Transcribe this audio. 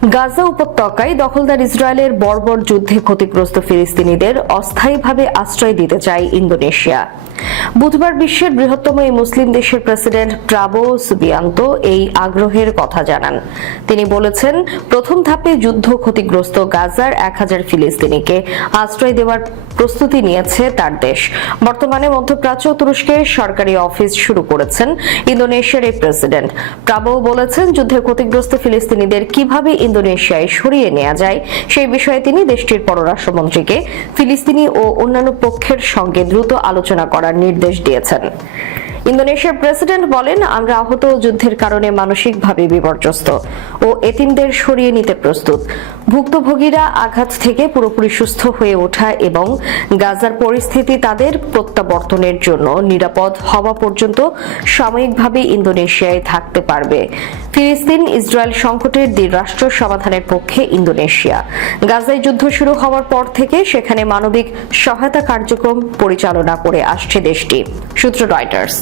গাজা উপত্যকায় দখলদার ইসরায়েলের বর্বর যুদ্ধে ক্ষতিগ্রস্ত ফিলিস্তিনিদের অস্থায়ীভাবে আশ্রয় দিতে চায় ইন্দোনেশিয়া। বুধবার বিশ্বের বৃহত্তম এই মুসলিম দেশের প্রেসিডেন্ট প্রাবো সুবিয়ান্ত এই আগ্রহের কথা জানান। তিনি বলেছেন, প্রথম ধাপে যুদ্ধ ক্ষতিগ্রস্ত গাজার এক হাজার ফিলিস্তিনিকে আশ্রয় দেওয়ার প্রস্তুতি নিয়েছে তার দেশ। বর্তমানে মধ্যপ্রাচ্য তুরস্কে সরকারি অফিস শুরু করেছেন ইন্দোনেশিয়ার এই প্রেসিডেন্ট। প্রাবো বলেছেন, যুদ্ধে ক্ষতিগ্রস্ত ফিলিস্তিনিদের কীভাবে ইন্দোনেশিয়ায় সরিয়ে নেওয়া যায়। সেই বিষয়ে তিনি দেশটির পররাষ্ট্রমন্ত্রীকে, ফিলিস্তিনি ও অন্যান্য পক্ষের সঙ্গে দ্রুত আলোচনা করার নির্দেশ দিয়েছেন। ইন্দোনেশিয়ার প্রেসিডেন্ট বলেন, আমরা আহত যুদ্ধের কারণে মানসিকভাবে বিপর্যস্ত ও এতিমদের সরিয়ে নিতে প্রস্তুত। ভুক্তভোগীরা আঘাত থেকে পুরোপুরি সুস্থ হয়ে ওঠা এবং গাজার পরিস্থিতি তাদের প্রত্যাবর্তনের জন্য নিরাপদ হওয়া পর্যন্ত সাময়িকভাবে ইন্দোনেশিয়ায় থাকতে পারবে। ফিলিস্তিন, ইসরায়েল সংকটের দ্বিরাষ্ট্র সমাধানের পক্ষে ইন্দোনেশিয়া। গাজায় যুদ্ধ শুরু হওয়ার পর থেকে সেখানে মানবিক সহায়তা কার্যক্রম পরিচালনা করে আসছে দেশটি। সূত্র রয়টার্স।